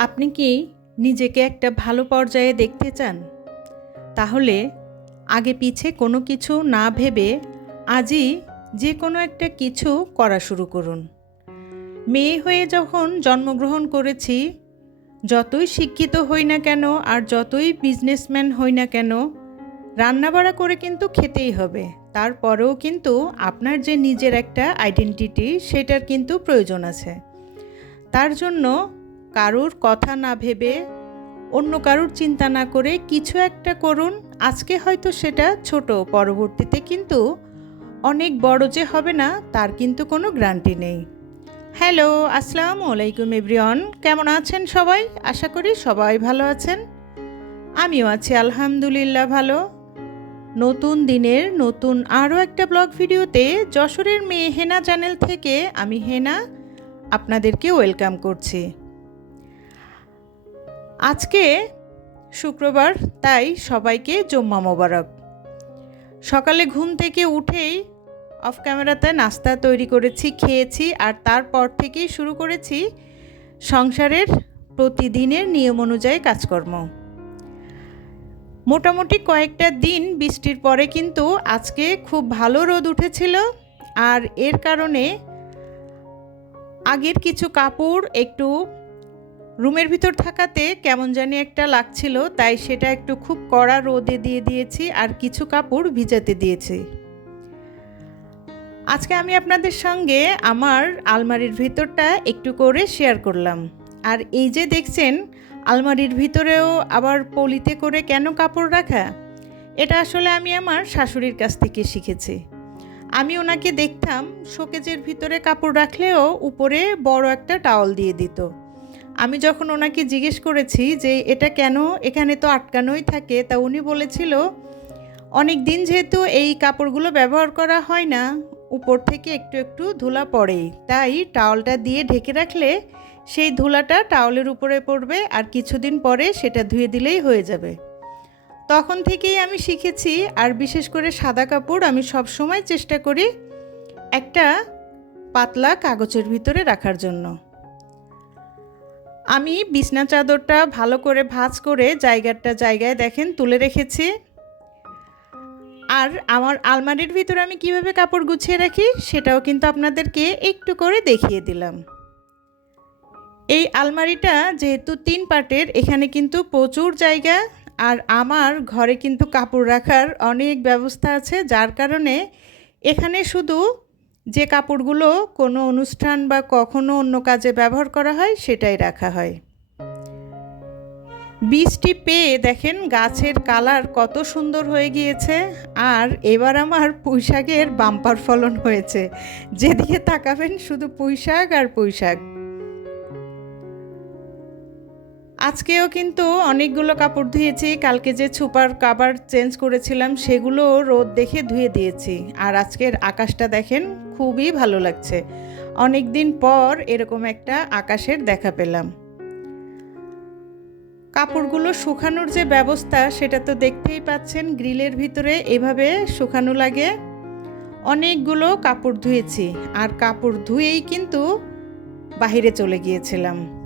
আপনি কি নিজেকে একটা ভালো পর্যায়ে দেখতে চান? তাহলে আগে পিছে কোনো কিছু না ভেবে আজই যে কোনো একটা কিছু করা শুরু করুন। মেয়ে হয়ে যখন জন্মগ্রহণ করেছি, যতই শিক্ষিত হই না কেন আর যতই বিজনেসম্যান হই না কেন, রান্নাবাড়া করে কিন্তু খেতেই হবে। তারপরেও কিন্তু আপনার যে নিজের একটা আইডেন্টিটি সেটার কিন্তু প্রয়োজন আছে। তার জন্য কারুর কথা না ভেবে, অন্য কারুর চিন্তা না করে কিছু একটা করুন। আজকে হয়তো সেটা ছোট, পরবর্তীতে কিন্তু অনেক বড় যে হবে না, তার কিন্তু কোনো গ্যারান্টি নেই। হ্যালো, আসসালামু আলাইকুম এভরিওয়ান। কেমন আছেন সবাই? আশা করি সবাই ভালো আছেন। আমিও আছি আলহামদুলিল্লাহ ভালো। নতুন দিনের নতুন আরও একটা ব্লগ ভিডিওতে যশোরের মেয়ে হেনা চ্যানেল থেকে আমি হেনা আপনাদেরকে ওয়েলকাম করছি। আজকে শুক্রবার, তাই সবাইকে জম্মা মোবারক। সকালে ঘুম থেকে উঠেই অফ ক্যামেরাতে নাস্তা তৈরি করেছি, খেয়েছি আর তারপর থেকেই শুরু করেছি সংসারের প্রতিদিনের নিয়ম অনুযায়ী কাজকর্ম। মোটামুটি কয়েকটা দিন বৃষ্টির পরে কিন্তু আজকে খুব ভালো রোদ উঠেছিল আর এর কারণে আগের কিছু কাপড় একটু রুমের ভিতর থাকাতে কেমন জানি একটা লাগছিল, তাই সেটা একটু খুব কড়া রোদে দিয়ে দিয়েছি আর কিছু কাপড় ভিজাতে দিয়েছি। আজকে আমি আপনাদের সঙ্গে আমার আলমারির ভিতরটা একটু করে শেয়ার করলাম। আর এই যে দেখছেন, আলমারির ভিতরেও আবার পলিতে করে কেন কাপড় রাখা? এটা আসলে আমি আমার শাশুড়ির কাছ থেকে শিখেছি। আমি ওনাকে দেখতাম, শোকেজের ভিতরে কাপড় রাখলেও উপরে বড় একটা টাওয়াল দিয়ে দিত। আমি যখন ওনাকে জিজ্ঞেস করেছি যে এটা কেন এখানে তো আটকানোই থাকে, তা উনি বলেছিল, অনেক দিন যেহেতু এই কাপড়গুলো ব্যবহার করা হয় না, উপর থেকে একটু একটু ধুলা পড়েই তাই টাওয়ালটা দিয়ে ঢেকে রাখলে সেই ধুলাটা টাওয়ালের উপরে পড়বে আর কিছুদিন পরে সেটা ধুয়ে দিলেই হয়ে যাবে। তখন থেকেই আমি শিখেছি, আর বিশেষ করে সাদা কাপড় আমি সব সময় চেষ্টা করি একটা পাতলা কাগজের ভিতরে রাখার জন্য। আমি বিছনা চাদরটা ভালো করে ভাঁজ করে জায়গাটা জায়গায় দেখেন, তুলে রেখেছি। আর আমার আলমারির ভিতরে আমি কীভাবে কাপড় গুছিয়ে রাখি সেটাও কিন্তু আপনাদেরকে একটু করে দেখিয়ে দিলাম। এই আলমারিটা যেহেতু তিন পার্টের, এখানে কিন্তু প্রচুর জায়গা আর আমার ঘরে কিন্তু কাপড় রাখার অনেক ব্যবস্থা আছে, যার কারণে এখানে শুধু যে কাপড়গুলো কোনো অনুষ্ঠান বা কখনো অন্য কাজে ব্যবহার করা হয়, সেটাই রাখা হয়। বীজটি পেয়ে দেখেন গাছের কালার কত সুন্দর হয়ে গিয়েছে, আর এবার আমার পুঁইশাকের বাম্পার ফলন হয়েছে। যেদিকে তাকাবেন শুধু পুঁইশাক আর পুঁইশাক। আজকেও কিন্তু অনেকগুলো কাপড় ধুয়েছি, কালকে যে ছুপার কাবার চেঞ্জ করেছিলাম সেগুলো রোদ দেখে ধুয়ে দিয়েছি। আর আজকের আকাশটা দেখেন, খুবই ভালো লাগছে। অনেক দিন পর এরকম একটা আকাশের দেখা পেলাম। কাপড়গুলো শুকানোর যে ব্যবস্থা, সেটা তো দেখতেই পাচ্ছেন, গ্রিলের ভিতরে এভাবে শুকানো লাগে। অনেকগুলো কাপড় ধুয়েছি, আর কাপড় ধুয়েই কিন্তু বাহিরে চলে গিয়েছিলাম।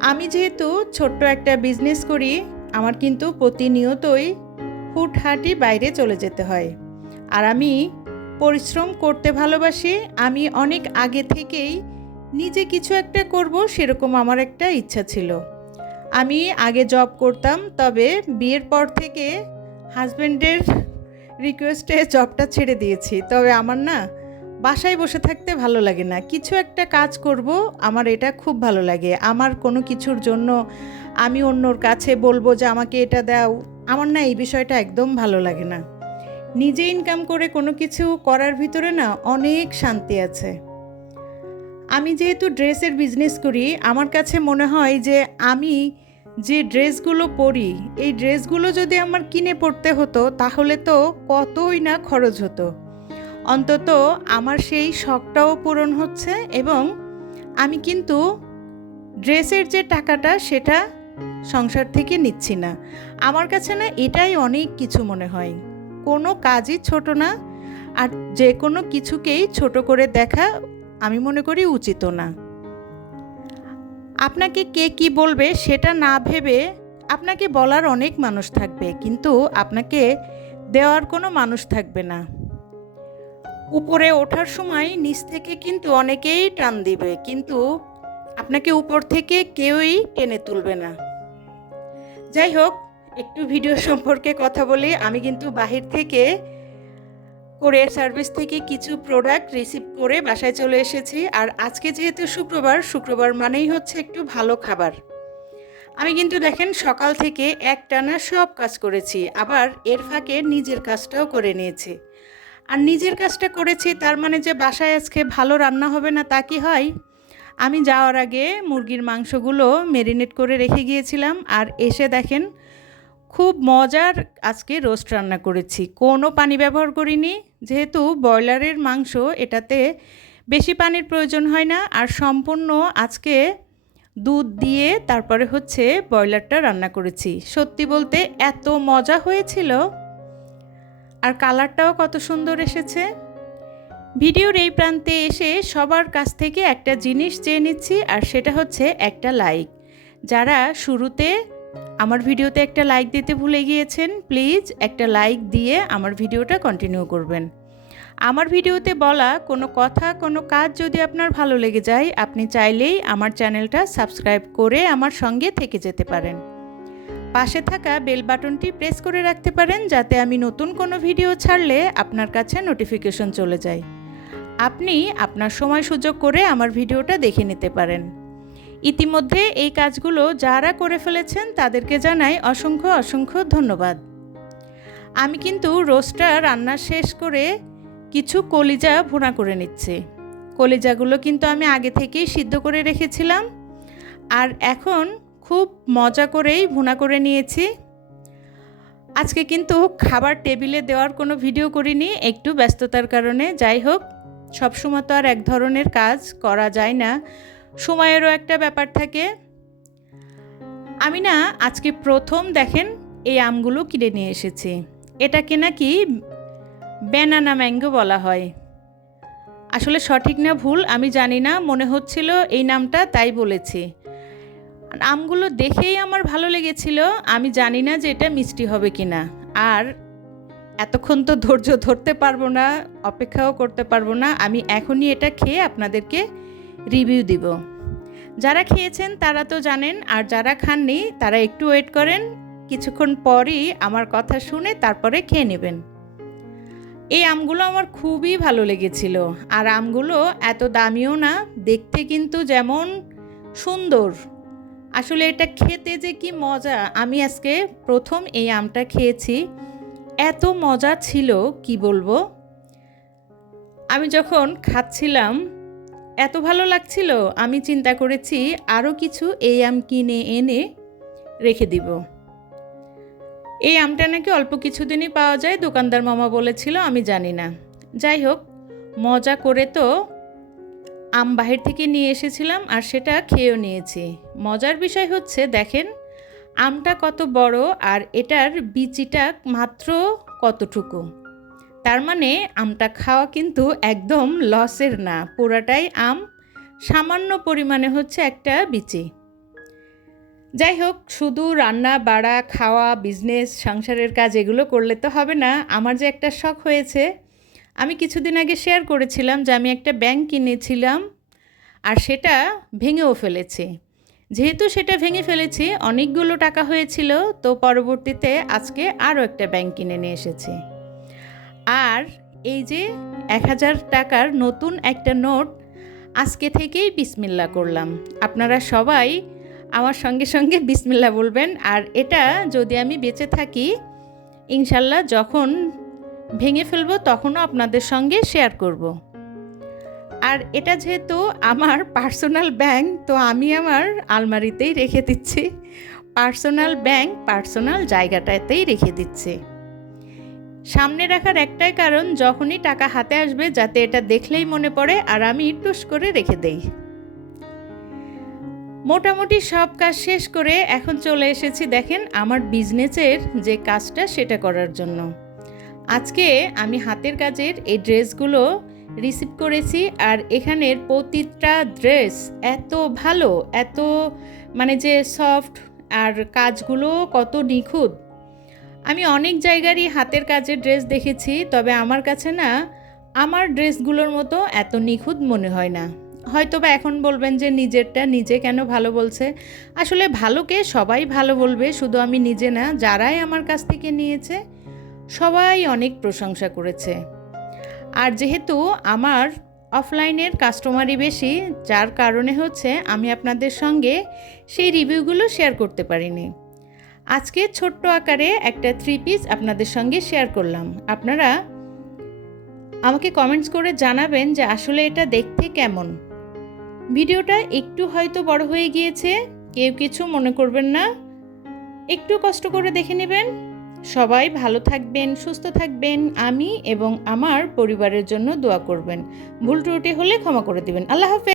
আমি যেহেতু ছোট্ট একটা বিজনেস করি, আমার কিন্তু প্রতিনিয়তই হুটহাটি বাইরে চলে যেতে হয়। আর আমি পরিশ্রম করতে ভালোবাসি, আমি অনেক আগে থেকেই নিজে কিছু একটা করব সেরকম আমার একটা ইচ্ছা ছিল। আমি আগে জব করতাম, তবে বিয়ের পর থেকে হাজব্যান্ডের রিকোয়েস্টে জবটা ছেড়ে দিয়েছি। তবে আমার না বাসায় বসে থাকতে ভালো লাগে না। কিছু একটা কাজ করব, আমার এটা খুব ভালো লাগে। আমার কোনো কিছুর জন্য আমি অন্যর কাছে বলব যে, আমাকে এটা দাও। আমার না এই বিষয়টা একদম ভালো লাগে না। নিজে ইনকাম করে কোনো কিছু করার ভিতরে না অনেক শান্তি আছে। আমি যেহেতু ড্রেসের বিজনেস করি, আমার কাছে মনে হয় যে, আমি যে ড্রেসগুলো পরি, এই ড্রেসগুলো যদি আমার কিনে পড়তে হতো, তাহলে তো কতই না খরচ হতো। অন্তত আমার সেই শখটাও পূরণ হচ্ছে এবং আমি কিন্তু ড্রেসের যে টাকাটা সেটা সংসার থেকে নিচ্ছি না। আমার কাছে না এটাই অনেক কিছু মনে হয়। কোনো কাজই ছোট না আর যে কোনো কিছুকেই ছোট করে দেখা আমি মনে করি উচিত না। আপনাকে কে কি বলবে সেটা না ভেবে আপনাকে বলার অনেক মানুষ থাকবে কিন্তু আপনাকে দেওয়ার কোনো মানুষ থাকবে না। উপরে ওঠার সময় নিচ থেকে কিন্তু অনেকেই টান দিবে, কিন্তু আপনাকে উপর থেকে কেউই টেনে তুলবে না। যাই হোক, একটু ভিডিও সম্পর্কে কথা বলি। আমি কিন্তু বাহির থেকে কোরিয়ার সার্ভিস থেকে কিছু প্রোডাক্ট রিসিভ করে বাসায় চলে এসেছি। আর আজকে যেহেতু শুক্রবার শুক্রবার মানেই হচ্ছে একটু ভালো খাবার। আমি কিন্তু দেখেন সকাল থেকে একটানা সব কাজ করেছি, আবার এর ফাঁকে নিজের কাজটাও করে নিয়েছি। আর নিজের কাজটা করেছি, তার মানে যে বাসায় আজকে ভালো রান্না হবে না, তা কি হয়? আমি যাওয়ার আগে মুরগির মাংসগুলো মেরিনেট করে রেখে গিয়েছিলাম, আর এসে দেখেন খুব মজার আজকে রোস্ট রান্না করেছি। কোনো পানি ব্যবহার করিনি, যেহেতু ব্রয়লারের মাংস এটাতে বেশি পানির প্রয়োজন হয় না, আর সম্পূর্ণ আজকে দুধ দিয়ে তারপরে হচ্ছে ব্রয়লারটা রান্না করেছি। সত্যি বলতে এত মজা হয়েছিল আর কালারটাও কত সুন্দর এসেছে। ভিডিওর এই প্রান্তে এসে সবার কাছ থেকে একটা জিনিস চেয়ে নিচ্ছি, আর সেটা হচ্ছে একটা লাইক। যারা শুরুতে আমার ভিডিওতে একটা লাইক দিতে ভুলে গিয়েছেন, প্লিজ একটা লাইক দিয়ে আমার ভিডিওটা কন্টিনিউ করবেন। আমার ভিডিওতে বলা কোনো কথা, কোনো কাজ যদি আপনার ভালো লেগে যায়, আপনি চাইলেই আমার চ্যানেলটা সাবস্ক্রাইব করে আমার সঙ্গে থেকে যেতে পারেন। পাশে থাকা বেল বাটনটি প্রেস করে রাখতে পারেন যাতে আমি নতুন কোনো ভিডিও ছাড়লে আপনার কাছে নোটিফিকেশন চলে যায়। আপনি আপনার সময় সুযোগ করে আমার ভিডিওটা দেখে নিতে পারেন। ইতিমধ্যে এই কাজগুলো যারা করে ফেলেছেন তাদেরকে জানাই অসংখ্য অসংখ্য ধন্যবাদ। আমি কিন্তু রোস্টটা রান্না শেষ করে কিছু কলিজা ভুনা করে নিচ্ছি। কলিজাগুলো কিন্তু আমি আগে থেকেই সিদ্ধ করে রেখেছিলাম। আর এখন খুব মজা করেই ভুনা করে নিয়েছি। আজকে কিন্তু খাবার টেবিলে দেওয়ার কোনো ভিডিও করিনি, একটু ব্যস্ততার কারণে। যাই হোক, সবসময় তো আর এক ধরনের কাজ করা যায় না, সময়েরও একটা ব্যাপার থাকে। আমি না, আজকে প্রথম দেখেন এই আমগুলো কিনে নিয়ে এসেছি। এটাকে নাকি ব্যানানা ম্যাঙ্গো বলা হয়। আসলে সঠিক না ভুল, আমি জানি না, মনে হচ্ছিল এই নামটা, তাই বলেছি। আমগুলো দেখেই আমার ভালো লেগেছিল। আমি জানি না যে এটা মিষ্টি হবে কি না আর এতক্ষণ তো ধৈর্য ধরতে পারব না, অপেক্ষাও করতে পারব না। আমি এখনই এটা খেয়ে আপনাদেরকে রিভিউ দিব। যারা খেয়েছেন তারা তো জানেন, আর যারা খাননি তারা একটু ওয়েট করেন। কিছুক্ষণ পরই আমার কথা শুনে তারপরে খেয়ে নেবেন। এই আমগুলো আমার খুবই ভালো লেগেছিল। আর আমগুলো এত দামিও না, দেখতে কিন্তু যেমন সুন্দর। আসলে এটা খেতে যে কি মজা, আমি আজকে প্রথম এই আমটা খেয়েছি। এত মজা ছিল, কি বলব? আমি যখন খাচ্ছিলাম, এত ভালো লাগছিল, আমি চিন্তা করেছি আরও কিছু এই আম কিনে এনে রেখে দিব। এই আমটা নাকি অল্প কিছুদিনই পাওয়া যায়, দোকানদার মামা বলেছিল, আমি জানি না। যাই হোক, মজা করে তো আম বাহির থেকে নিয়ে এসেছিলাম আর সেটা খেয়েও নিয়েছি। মজার বিষয় হচ্ছে, দেখেন, আমটা কত বড় আর এটার বিচিটা মাত্র কতটুকু। তার মানে আমটা খাওয়া কিন্তু একদম লসের না, পুরাটাই আম, সামান্য পরিমাণে হচ্ছে একটা বিচি। যাই হোক, শুধু রান্না, বাড়া, খাওয়া বিজনেস সংসারের কাজ এগুলো করলে তো হবে না। আমার যে একটা শখ হয়েছে আমি কিছুদিন আগে শেয়ার করেছিলাম যে আমি একটা ব্যাংক কিনেছিলাম আর সেটা ভেঙেও ফেলেছি। যেহেতু সেটা ভেঙে ফেলেছি, অনেকগুলো টাকা হয়েছিল, তো পরবর্তীতে আজকে আরও একটা ব্যাংক কিনে নিয়ে এসেছি। আর এই যে এক হাজার টাকার নতুন একটা নোট আজকে থেকেই বিসমিল্লা করলাম। আপনারা সবাই আমার সঙ্গে সঙ্গে বিসমিল্লা বলবেন। আর এটা যদি আমি বেঁচে থাকি, ইনশাল্লাহ যখন ভেঙে ফেলব, তখনও আপনাদের সঙ্গে শেয়ার করব। আর এটা যেহেতু আমার পার্সোনাল ব্যাংক তো আমি আমার আলমারিতেই রেখে দিচ্ছি। পার্সোনাল ব্যাংক পার্সোনাল জায়গাটাতেই রেখে দিচ্ছি। সামনে রাখার একটাই কারণ, যখনই টাকা হাতে আসবে, যাতে এটা দেখলেই মনে পড়ে আর আমি টুস করে রেখে দেই। মোটামুটি সব কাজ শেষ করে এখন চলে এসেছি দেখেন আমার বিজনেসের যে কাজটা সেটা করার জন্য। আজকে আমি হাতের কাজের এই ড্রেসগুলো রিসিভ করেছি আর এখানের প্রতিটা ড্রেস এত ভালো, এত মানে যে সফট আর কাজগুলো কত নিখুঁত। আমি অনেক জায়গারই হাতের কাজের ড্রেস দেখেছি, তবে আমার কাছে না আমার ড্রেসগুলোর মতো এত নিখুঁত মনে হয় না। হয়তো বা এখন বলবেন যে নিজেরটা নিজে কেন ভালো বলছে? আসলে ভালোকে সবাই ভালো বলবে, শুধু আমি নিজে না, যারাই আমার কাছ থেকে নিয়েছে সবাই অনেক প্রশংসা করেছে। আর যেহেতু আমার অফলাইনের কাস্টমারই বেশি, যার কারণে হচ্ছে আমি আপনাদের সঙ্গে সেই রিভিউগুলো শেয়ার করতে পারিনি। আজকে ছোট্ট আকারে একটা থ্রি পিস আপনাদের সঙ্গে শেয়ার করলাম। আপনারা আমাকে কমেন্টস করে জানাবেন যে আসলে এটা দেখতে কেমন। ভিডিওটা একটু হয়তো বড় হয়ে গিয়েছে, কেউ কিছু মনে করবেন না। একটু কষ্ট করে দেখে নেবেন। সবাই ভালো থাকবেন, সুস্থ থাকবেন, আমি এবং আমার পরিবারের জন্য দোয়া করবেন। ভুল ত্রুটি হলে ক্ষমা করে দিবেন। আল্লাহ হাফেজ।